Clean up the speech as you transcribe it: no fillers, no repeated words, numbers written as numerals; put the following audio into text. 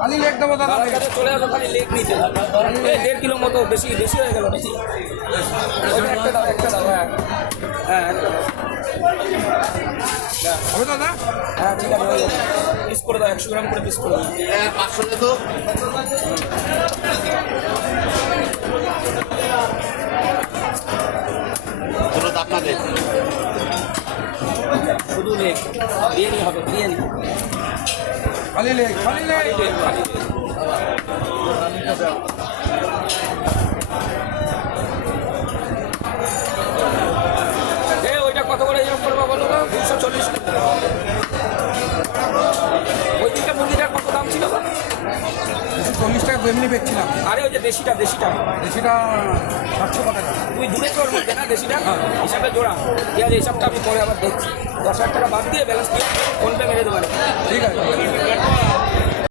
খালি লেগ দেবো দাদা। দাদার কাছে চলে আসো, খালি লেগ নিতে। 1.5 কিলো মতো বেশি বেশি হয়ে গেল নাকি? একটা দাও, একটা দাও। হ্যাঁ হ্যাঁ, একটা দাও। হবে দাদা? হ্যাঁ ঠিক আছে, পিস করে দাও, 100 গ্রাম করে পিস করে দাও। 500 তো পুরো আপনাদের শুধু লেগ বিরিয়ানি হবে, বিরিয়ানি। খালি লেগ, খালি লেগ। খালি লেগ। ওইটা কত করে এরকম করবো বলো তো? 240 টাকা। ওই দিকটা মুরগিটার কত দাম ছিল? 40 টাকা তো এমনি বেচছিলাম। আরে ওই যে দেশিটা, দেশিটা সেটা 700 টাকা। তুই দূরে তোর মধ্যে না দেশিটা হিসাবে জোড়া। ঠিক আছে, হিসাবটা আমি পরে আবার দেখছি। 10,000 টাকা বাদ দিয়ে ব্যালেন্স দিয়ে ফোনপে মেরে দেবো। ঠিক আছে।